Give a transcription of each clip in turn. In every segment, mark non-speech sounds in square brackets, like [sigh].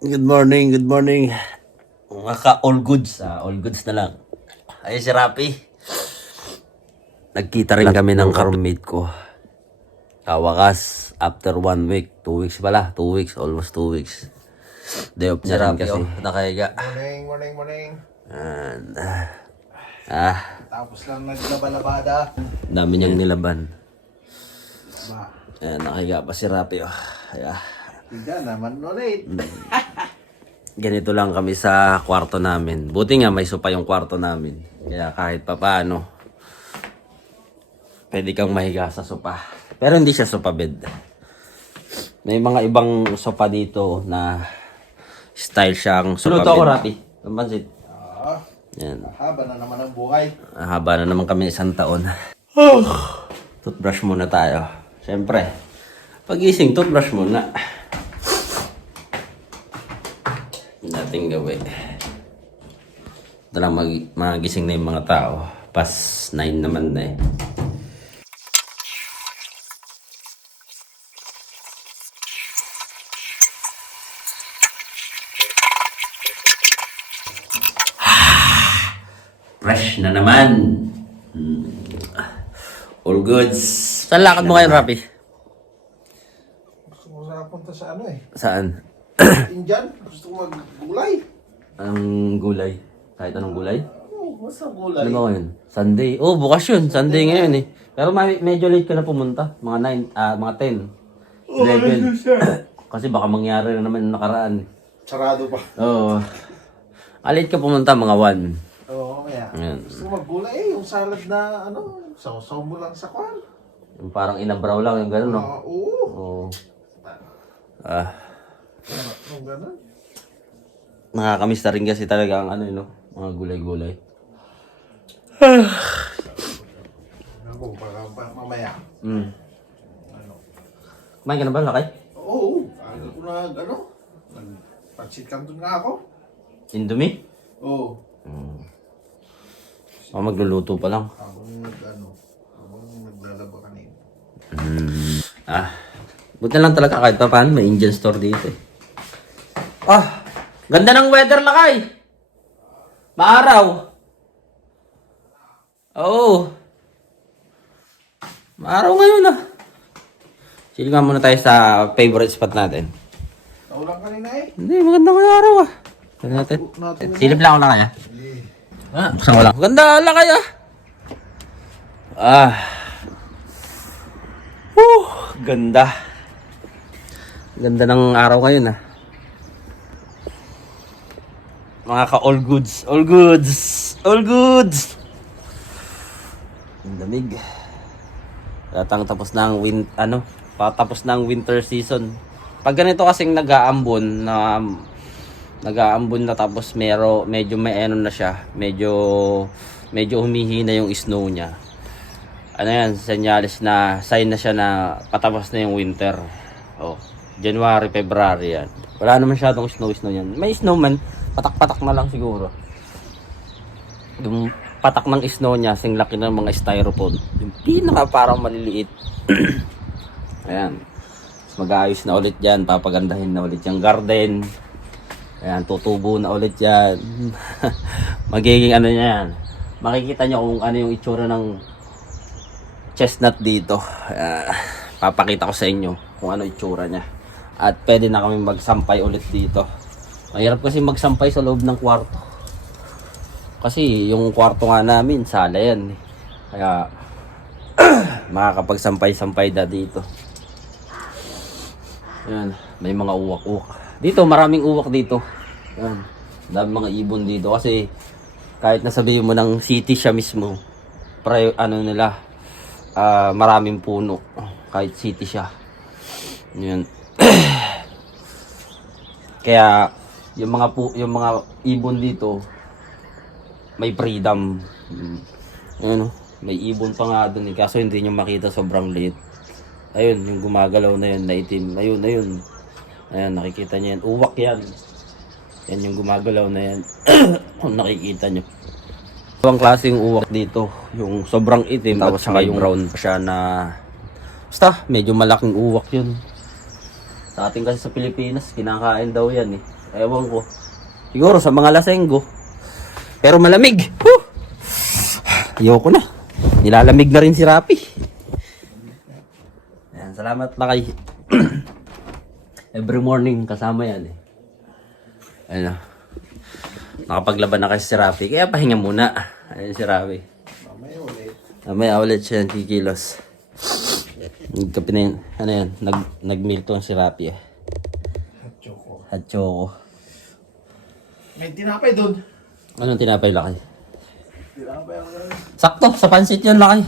Good morning, good morning. Mga ka all goods, ah, all goods na lang. Ay si Rapi. Nagkita rin kami ng karumate ko. Kawakas, after one week, two weeks pala, two weeks, almost two weeks. Day off niya rin kasi. Oh, nakahiga. Morning, morning, morning. And, ah, ah, Tapos lang naglaba-labada. dami niyang nilaban. Ayan, nakahiga pa si Rapi. Oh. Ayan. hindi naman ulit. [laughs] ganito lang kami sa kwarto namin. Buti nga may sopa yung kwarto namin. Kaya kahit pa paano, pwede kang mahiga sa sopa. Pero hindi siya sopa bed. May mga ibang sopa dito na style siyang sopa bed. ako, Rati. Kampansit. Ah, Yan. haba na naman ang buhay. Haba na naman kami isang taon. toothbrush muna tayo. Siyempre. Pagising, toothbrush muna. Nating gawin. Tara, mag, magising na yung mga tao. Pas 9 naman na eh. [sighs] Fresh na naman. Hmm. All goods. Saan lakad mo ngayon, Rapi? Gusto ko sana punta sa ano eh. Saan? [clears throat] Indian, gusto ko maggulay. Anong gulay? Kahit anong gulay? Oh, basta Ano gulay. ba ngayon? Sunday. Oh, bukas yun. Sunday ngayon eh. Pero may, medyo late ka na pumunta. Mga 9, ah, mga 10. 11. [clears throat] Kasi baka mangyari na naman yung nakaraan. Sarado pa. Oo. Ah, late ka pumunta, mga 1. Oo, kaya. Ayan. Gusto ko maggulay eh. Yung salad na ano, sausaw mo lang sa kwan. Yung parang inabraw lang, yung gano'n, no? Ah, oo. Oo. Ah, Yung ganun. nakakamiss na rin kasi talaga ang ano, yun, no? Mga gulay-gulay. Ako, baka pa- mamaya. Mm. Ano? Kumain ka na ba, Lakay? Oo, aga ko nag, ano, nagpansit kanton nga ako. Indomie? Oo. Ako magluluto pa lang. Habang nag, ano, habang naglalaba kanina. Ah, buti na lang talaga kahit pa paano may Indian store dito eh. Ah, ganda ng weather lakay. Maaraw. Oo. Maaraw ngayon ah. Siligan muna tayo sa favorite spot natin. Naulang kanina eh. Hindi, maganda ng araw ah. Tignan natin. Silip lang ako lang kaya. Eh, Ah, buksan ko lang. Maganda lang kaya. Ah. Whew, ganda. Ganda ng araw ngayon ah. Mga ka all goods, all goods, all goods. Ang damig. Datang tapos na ang win ano, patapos na ang winter season. Pag ganito kasing nag-aambon na nag-aambon na tapos mero medyo may ano na siya, medyo medyo humihina yung snow niya. Ano yan, senyales na sign na siya na patapos na yung winter. Oh, January, February yan. Wala naman masyadong snow snow yan. May snow man, patak-patak na lang siguro. Yung patak ng snow niya, sing laki ng mga styrofoam. Yung pinaka parang maliliit. [clears throat] Ayan. Mag-aayos na ulit yan, papagandahin na ulit yung garden. Ayan, tutubo na ulit yan. [laughs] Magiging ano niya yan. Makikita niyo kung ano yung itsura ng chestnut dito. Ah, papakita ko sa inyo kung ano itsura niya. At pwede na kami magsampay ulit dito. Mahirap kasi magsampay sa loob ng kwarto. Kasi yung kwarto nga namin, sala yan. eh. Kaya [clears throat] makakapagsampay-sampay na dito. Ayan, may mga uwak-uwak. Dito, maraming uwak dito. Ayan, dami mga ibon dito kasi kahit nasabihin mo ng city siya mismo, pre, ano nila, ah, maraming puno. Kahit city siya. Yun. [clears throat] Kaya yung mga pu yung mga ibon dito may freedom. Ayun, oh, may ibon pa nga doon eh. Kaso hindi nyo makita sobrang liit. Ayun, yung gumagalaw na yun, na itim. Ayun, ayun. Ayan, nakikita nyo yan. Uwak yan. Yan yung gumagalaw na yan. [clears throat] Kung nakikita nyo. Ibang klaseng uwak dito. Yung sobrang itim tapos saka yung brown pa siya na... Basta, medyo malaking uwak yun. Sa ating kasi sa Pilipinas, kinakain daw yan eh. Ewan ko. Siguro sa mga lasenggo. Pero malamig. Whew! Ayoko na. Nilalamig na rin si Rapi. Ayan, salamat lakay. [clears throat] Every morning kasama yan eh. Ayun na. Nakapaglaban na kasi si Rapi. Kaya pahinga muna. Ayun si Rapi. Mamaya ulit. Mamaya ulit siya ng kikilos. Nagkape na yun. Ano yan? Nag, nag-Milton si Rapi eh. At choco. May tinapay doon. Anong tinapay lakay? Tinapay ako na. Sakto, sa pansit yun lakay.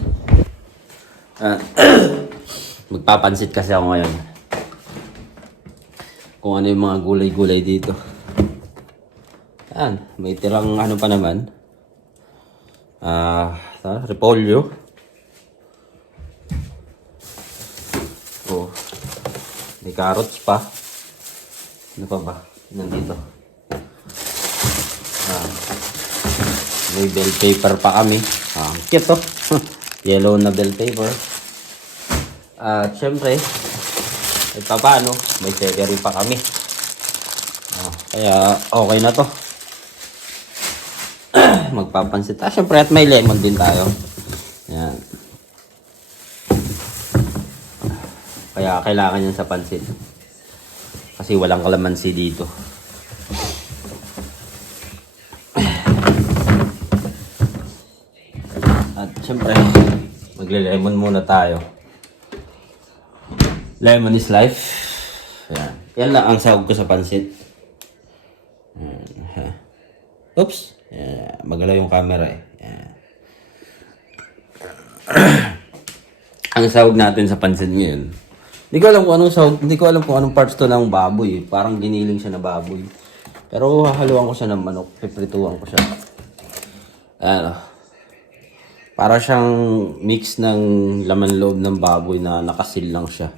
Ah, [clears throat] magpapansit kasi ako ngayon. Kung ano yung mga gulay-gulay dito. Yan, may tirang ano pa naman. Ah, uh, repolyo. Oh. May carrots pa. Ano pa ba? Nandito. Ah. May bell paper pa kami. Ah, cute to. [laughs] Yellow na bell paper. At syempre, pa paano, may celery pa kami. Ah, kaya okay na to. [clears throat] Magpapansit. Ah, syempre at may lemon din tayo. Yan. Kaya kailangan yan sa pansit. Kasi walang kalamansi dito. At syempre, magle-lemon muna tayo. Lemon is life. Yan. Yan lang ang sahog ko sa pansit. Oops. Magalaw yung camera eh. Yan. [clears throat] ang sahog natin sa pansit ngayon. Hindi ko alam kung anong sahog, hindi ko alam kung anong parts to ng baboy. eh. Parang giniling siya na baboy. Pero hahaluan ko siya ng manok. Piprituan ko siya. Ano. Para siyang mix ng laman loob ng baboy na nakasil lang siya.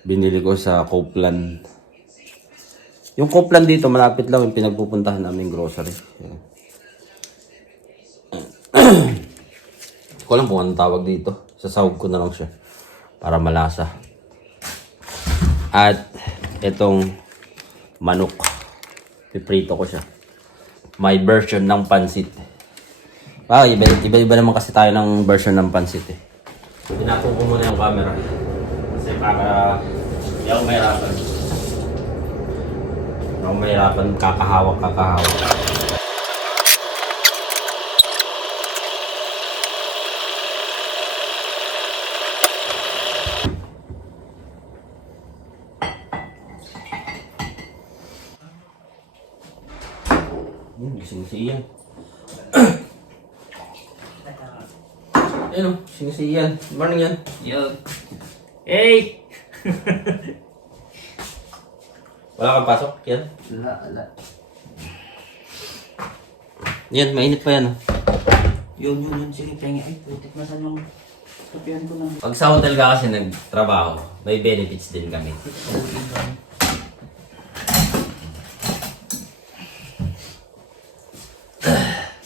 Binili ko sa Copeland. Yung Copeland dito, malapit lang yung pinagpupuntahan namin grocery. [clears throat] Ko alam kung anong tawag dito. Sasawag ko na lang siya. Para malasa. At itong manok. Piprito ko siya. My version ng pansit. Ah, iba, iba-iba naman kasi tayo ng version ng pansit eh. Pinapo ko muna yung camera. Kasi para hindi ako mahirapan. Hindi ako mahirapan kakahawak, kakahawak. Hmm, gising si Ian. Ayun o, gising si Ian. Good morning yan. Yo. Hey! [laughs] Wala kang pasok, yan. Wala, wala. Yan, mainit pa yan. oh. Yun, yun, yun. Sige, pengi. Ay, putik na saan yung kapihan ko na. Pag sa hotel ka kasi nagtrabaho, may benefits din kami. [sighs]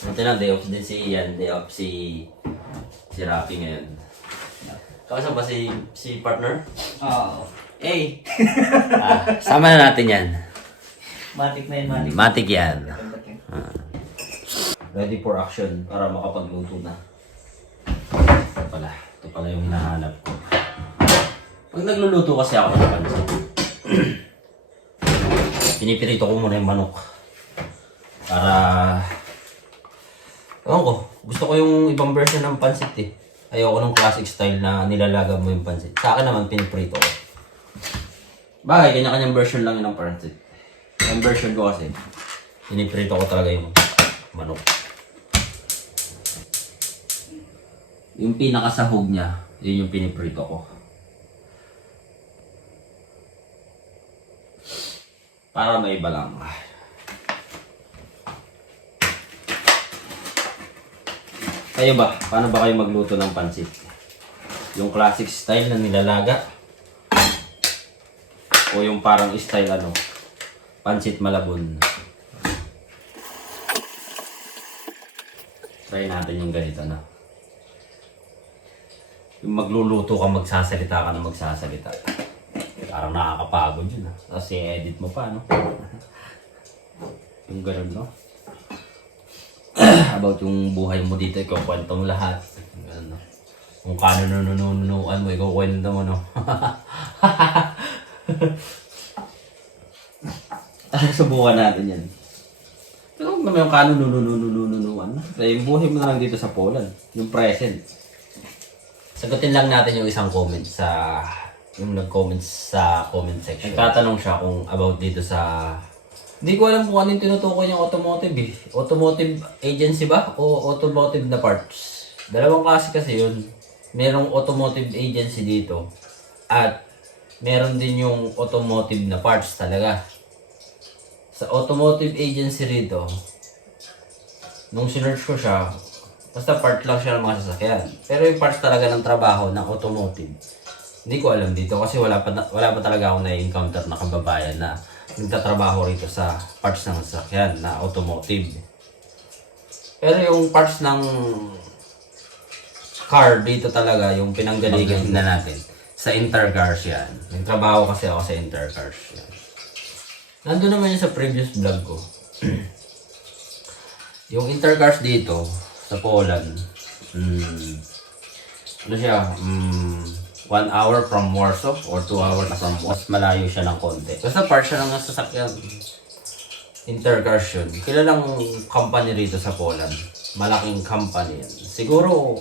Buti lang, day off din si Ian, day off si si Rafi ngayon. Kamusta ba si si partner? Oo. Hey! [laughs] Ah, sama na natin yan. Matik na yun, matik. Matik yan. Ready for action para makapagluto na. Ito pala. Ito pala yung hinahanap ko. Pag nagluluto kasi ako ng pansit, [clears throat] pinipirito ko muna yung manok. Para... Ewan ko. Gusto ko yung ibang version ng pansit eh. Ayoko ng classic style na nilalaga mo yung pansit. Sa akin naman, piniprito ko. Bagay, kanya-kanyang version lang yun ng pansit. Ang version ko kasi, piniprito ko talaga yung manok. Yung pinakasahog niya, yun yung piniprito ko. Para may iba lang. Kayo ba? Paano ba kayo magluto ng pansit? Yung classic style na nilalaga? O yung parang style ano? Pansit malabon. Try natin yung ganito na. Yung magluluto ka, magsasalita ka na magsasalita. Parang nakakapagod yun ah. Tapos i-edit mo pa, no? [laughs] yung ganun, no? About yung buhay mo dito, ikaw kwento mo lahat. Ganun, no? Kung kano nanununuan mo, ikaw kwento mo, no? Subukan natin yan. Pero kung naman yung kano nunununununuan, kaya yung buhay mo na lang dito sa Poland, yung present. Sagutin lang natin yung isang comment sa yung nag-comment sa comment section. Nagtatanong siya kung about dito sa hindi ko alam kung ano tinutukoy yung automotive eh. Automotive agency ba? O automotive na parts? Dalawang klase kasi yun. Merong automotive agency dito. At meron din yung automotive na parts talaga. Sa automotive agency rito, nung sinearch ko siya, basta part lang siya ng mga sasakyan. Pero yung parts talaga ng trabaho ng automotive, hindi ko alam dito kasi wala pa, wala pa talaga akong na-encounter na kababayan na nagtatrabaho rito sa parts ng sasakyan na automotive. Pero yung parts ng car dito talaga, yung pinanggalingan na natin, sa Intercars yan. Nagtrabaho kasi ako sa Intercars yan. Nandun naman yun sa previous vlog ko. [clears throat] yung Intercars dito, sa Poland, mm, ano siya, mm, one hour from Warsaw or two hours from Mas malayo siya ng konti. Basta part siya ng sasakyan. Intercars. Kilalang company rito sa Poland. Malaking company yan. Siguro,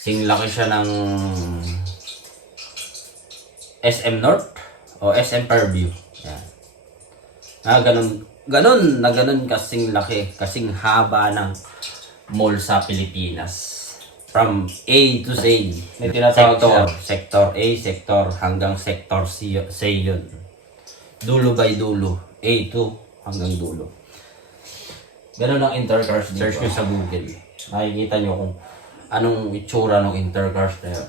singlaki siya ng SM North o SM Fairview. Yan. Ah, ganun, ganun, na ganun kasing laki, kasing haba ng mall sa Pilipinas. From A to Z. May tinatawag sector, sector A, sector hanggang sector C, C yun. Dulo by dulo. A to hanggang dulo. Ganun ang intercars. Search nyo sa Google. Makikita nyo kung anong itsura ng intercars na yun.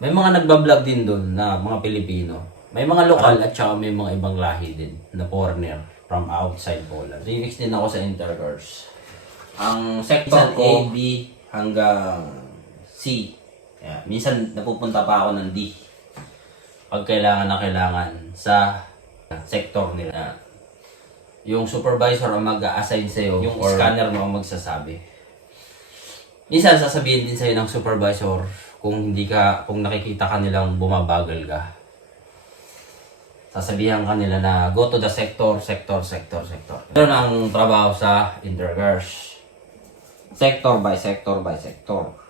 May mga nagbablog din doon na mga Pilipino. May mga lokal at saka may mga ibang lahi din na foreigner from outside Poland. Remix din ako sa intercars. Ang sector A, B hanggang C. Yeah, minsan napupunta pa ako ng D. Pag kailangan na kailangan sa sector nila. Yung supervisor ang mag-assign sa'yo, yung scanner mo ang magsasabi. Minsan sasabihin din sa'yo ng supervisor kung hindi ka, kung nakikita ka nilang bumabagal ka. Sasabihan ka nila na go to the sector, sector, sector, sector. Ganun ang trabaho sa Intercars. Sector by sector by sector.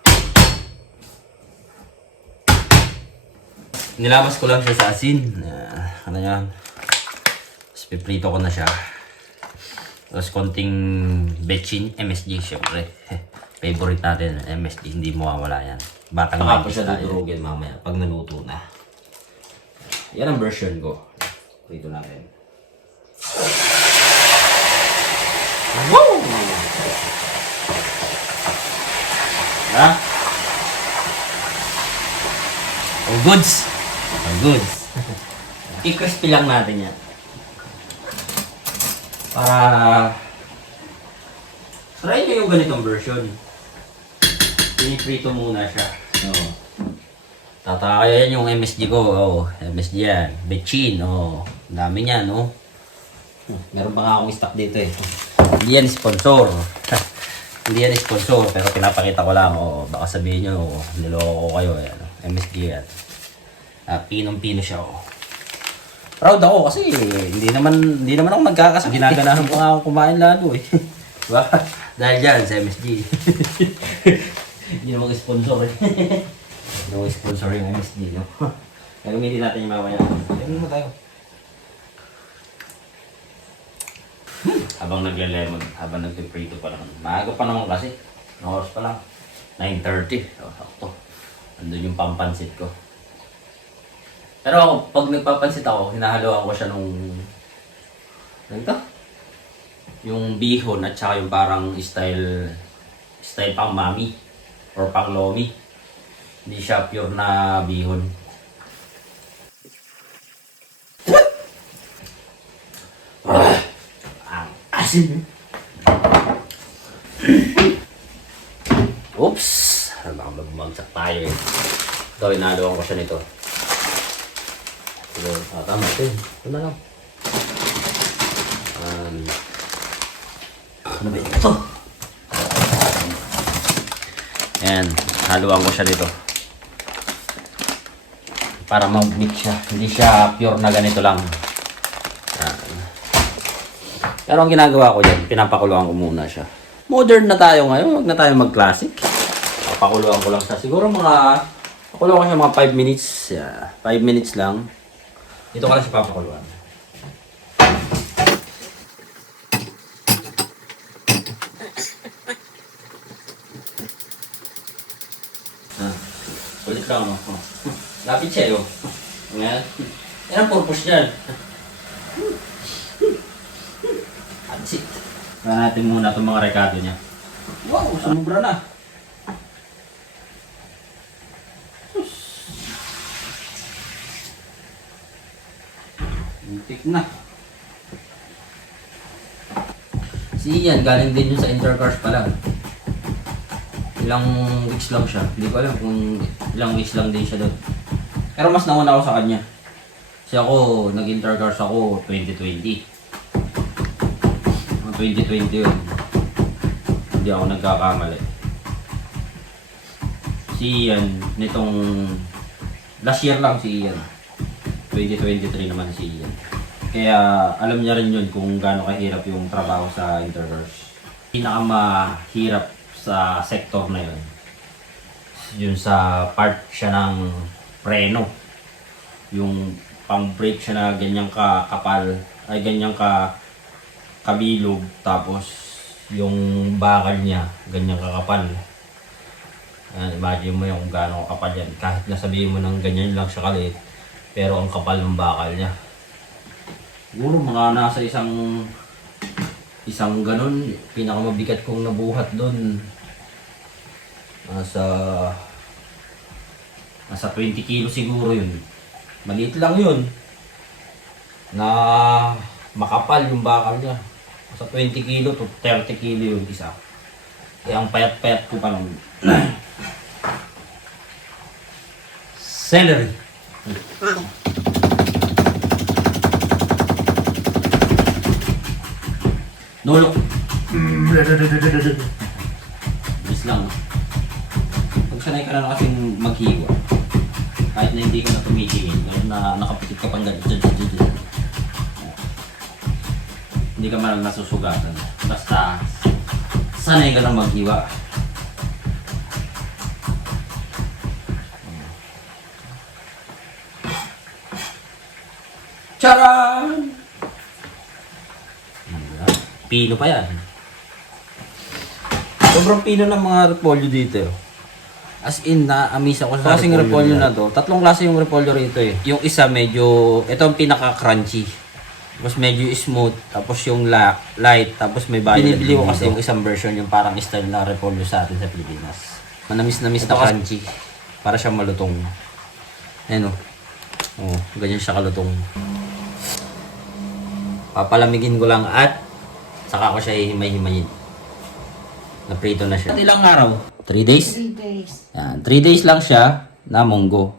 Nilamas ko lang siya sa asin. Uh, ano yan? Tapos piprito ko na siya. Tapos konting bechin, MSG syempre. [laughs] Favorite natin, MSG, hindi mawawala yan. Batang Saka po siya dudurugin mamaya pag naluto na. Yan ang version ko. Prito natin. Wow! Ha? All goods. Goods. [laughs] I-crispy lang natin yan. Para... Try nyo yung ganitong version. Piniprito muna siya. So, Tataka yan yung MSG ko. Oh, MSG yan. Bechin. Oh, dami niyan, no? Hmm, Meron pa nga akong stock dito eh. Hindi yan sponsor. [laughs] Hindi yan sponsor, pero pinapakita ko lang. Oh, baka sabihin nyo, oh, niloko ko kayo. Yan, oh. MSG yan. Ah, pinong-pino siya. Oh. Proud ako kasi hindi naman hindi naman ako nagkakasakit. Ginaganahan ko nga ako kumain lalo eh. [laughs] diba? Dahil dyan sa MSG. [laughs] Hindi naman sponsor eh. [laughs] no sponsor yung MSG, no? Gagamitin natin yung mamaya. Ganun mo tayo. Hmm, habang nagle-lemon, habang nagpiprito pa naman. Maaga pa naman kasi. Ang oras pa lang. 9.30. Oh, sakto. Andun yung pampansit ko. Pero pag nagpapansit ako, hinahaluan ko siya nung... Ano ito? Yung bihon at saka yung parang style... Style pang mami. Or pang lomi. Hindi siya pure na bihon. Ah, ang asin. Oops! Baka magbumagsak tayo eh. Ito, inaluan ko siya nito. Sige, ah, tama. Ito, ito na lang. Um, ano ba ito? Ayan, haluan ko siya dito. Para mag-mix siya. Hindi siya pure na ganito lang. Ayan. Pero ang ginagawa ko dyan, pinapakuluan ko muna siya. Modern na tayo ngayon, huwag na tayo mag-classic. Papakuluan ko lang siya. Siguro mga, pakuluan ko siya mga 5 minutes. Yeah, 5 minutes lang. Dito ka lang siya papakuluan. Ah, ulit lang ano. Oh. Lapit siya yun. Ngayon, yan ang purpose niyan. That's it. Kaya natin muna itong mga rekado niya. Wow, sumubra na. Si Ian, galing din yun sa Intercars pa lang. Ilang weeks lang siya. Hindi ko alam kung ilang weeks lang din siya doon. Pero mas nauna ako sa kanya. Kasi ako, nag-intercars ako 2020. Mga 2020 yun. Hindi ako nagkakamali. Si Ian, nitong last year lang si Ian. 2023 naman si Ian. Kaya alam niya rin yun kung gaano kahirap yung trabaho sa Interverse. Pinakamahirap sa sektor na yun. Yun sa part siya ng preno. Yung pang-brake siya na ganyang ka kapal, ay ganyang ka kabilog, tapos yung bakal niya, ganyang kakapal. Ayan, imagine mo yung gaano kapal yan. Kahit nasabihin mo ng ganyan lang siya kaliit, pero ang kapal ng bakal niya. Siguro mga nasa isang isang ganun, pinakamabigat kong nabuhat doon. Nasa nasa 20 kilo siguro yun. Maliit lang yun. Na makapal yung bakal niya. Nasa 20 kilo to 30 kilo yung isa. Kaya ang payat-payat ko pa nung [clears throat] celery. Nulok. Bilis lang. Pag sanay ka na kasing maghiwa, kahit na hindi ka na tumitingin, ngayon na nakapitit ka pang dyan. Hindi ka man nasusugatan. Basta, sanay ka lang maghiwa. Charan! Pino pa yan. Sobrang pino ng mga repolyo dito. eh. As in, na-amaze ako sa klaseng repolyo na to. Tatlong klase yung repolyo rito eh. Yung isa medyo, ito ang pinaka-crunchy. Tapos medyo smooth, tapos yung la light, tapos may violet. Binibili ko kasi yung isang version, yung parang style na repolyo sa atin sa Pilipinas. Manamis na miss na crunchy. Para siya malutong. Ayan o. Oh, ganyan siya kalutong. Papalamigin ko lang at saka ko siya hihimay-himayin. Naprito na siya. Ilang araw? 3 days? 3 days. Yan, 3 days lang siya na munggo.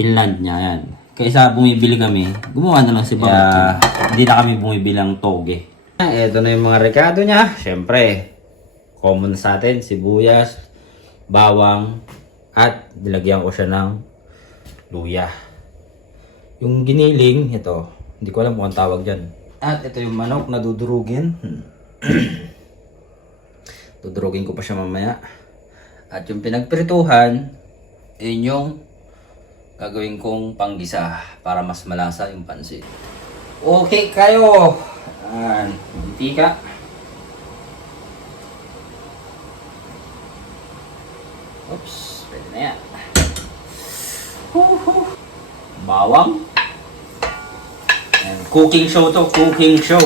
Finland niya, yan. Kaysa bumibili kami, gumawa na lang si Bang. Kaya hindi na kami bumibili ng toge. Ito na yung mga rekado niya. Siyempre, common sa atin, sibuyas, bawang, at nilagyan ko siya ng luya. Yung giniling, ito, hindi ko alam kung ang tawag dyan. At ito yung manok na dudurugin. Hmm. [clears throat] Dudurugin ko pa siya mamaya. At yung pinagprituhan, yun yung gagawin kong panggisa para mas malasa yung pansit. Okay kayo! Ayan, mantika. Oops, pwede na yan. Bawang. Cooking show to, cooking show.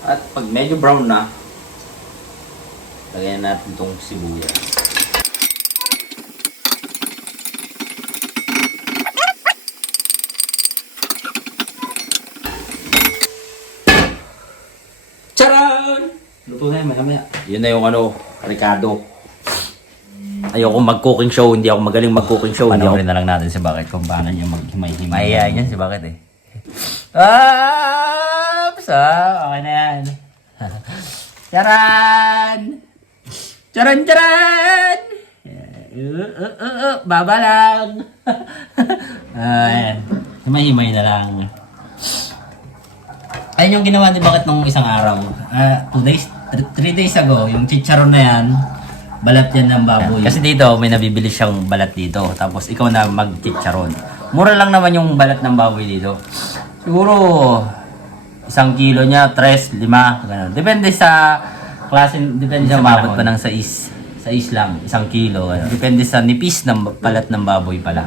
At pag medyo brown na, lagyan natin itong sibuyas. Charan! Luto na yan, maya maya. Yun na yung ano, Ricardo. Ayoko mag-cooking show, hindi ako magaling mag-cooking show. Hindi ako... Panoorin na lang natin si Bakit kung paano niya maghimay-himay. Mahihayin yan si Bakit eh. Aps! Ah, okay na yan. [laughs] Charan! Charan, charan! Uh, uh, uh, uh, baba lang. [laughs] Ayan. Himay-himay na lang. Ayun yung ginawa ni Bakit nung isang araw. Ah, two days, thr- three days ago, yung chicharon na yan, balat yan ng baboy. Kasi dito, may nabibili siyang balat dito. Tapos ikaw na mag-chicharon. Mura lang naman yung balat ng baboy dito. Siguro, isang kilo niya, tres, lima, ganun. Depende sa klase, depende sa umabot pa ng sais. Sais lang, isang kilo. Ganun. Depende sa nipis ng balat ng baboy pala.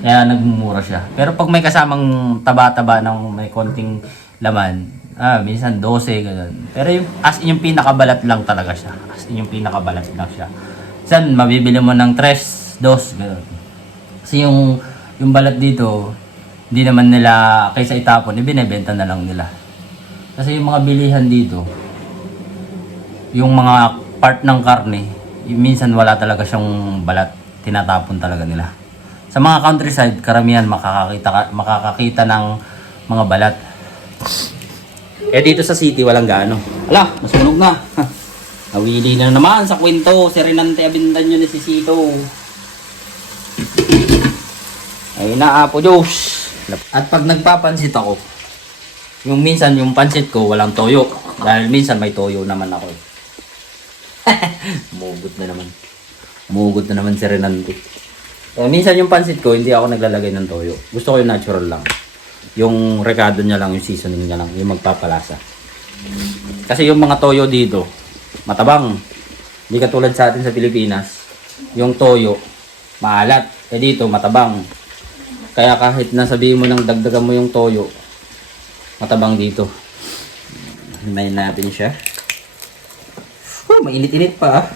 Kaya nagmumura siya. Pero pag may kasamang taba-taba ng may konting laman, ah, minsan 12, ganun. Pero yung, as in yung pinakabalat lang talaga siya. As in yung pinakabalat lang siya. Minsan, mabibili mo ng 3, 2, ganun. Kasi yung, yung balat dito, hindi naman nila, kaysa itapon, ibinebenta na lang nila. Kasi yung mga bilihan dito, yung mga part ng karne, minsan wala talaga siyang balat, tinatapon talaga nila. Sa mga countryside, karamihan makakakita, ka- makakakita ng mga balat. Eh dito sa city, walang gaano. Ala, masunog na. Nawili na naman sa kwento. Si Renante Abindanyo ni si Sito. Ay na, Apo Diyos. At pag nagpapansit ako, yung minsan yung pansit ko walang toyo. Dahil minsan may toyo naman ako. eh. [laughs] Mugot na naman. Mugot na naman si Renante. Eh, minsan yung pansit ko, hindi ako naglalagay ng toyo. Gusto ko yung natural lang. Yung recado niya lang, yung seasoning niya lang, yung magpapalasa. Kasi yung mga toyo dito, matabang. Hindi katulad sa atin sa Pilipinas. Yung toyo, maalat. Eh dito, matabang. Kaya kahit nasabihin mo nang dagdagan mo yung toyo, matabang dito. Himayin natin siya. Oh, mainit-init pa ah.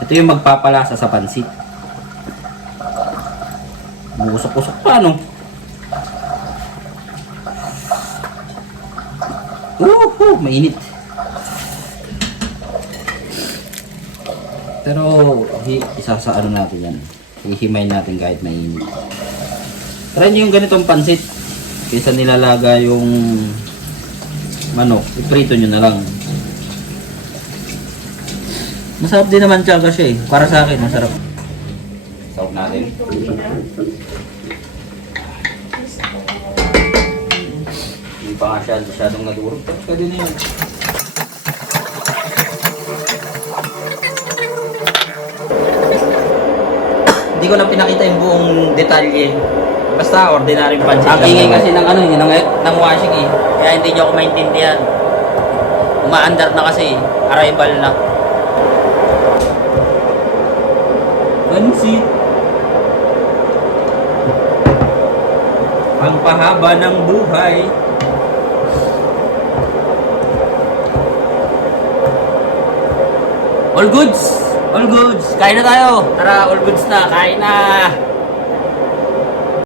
Ito yung magpapalasa sa pansit. Busok-busok pa, no? Uh, mainit. Pero, isa sa ano natin yan. Hihimay natin kahit mainit. Try nyo yung ganitong pansit. Kaysa nilalaga yung manok, iprito nyo na lang. Masarap din naman tiyaga siya eh. Para sa akin, masarap. Sawag natin. Pa siya masyadong nadurog. Tapos ka din yun. Hindi ko lang pinakita yung buong detalye. Basta ordinary pansit. Ang ingay kasi ng ano, yun, ng, ng washing eh. Kaya hindi nyo ako maintindihan. Umaandar na kasi. Arrival na. Pansit. Ang pahaba ng buhay. All goods! All goods! Kain na tayo! Tara, all goods na! Kain na!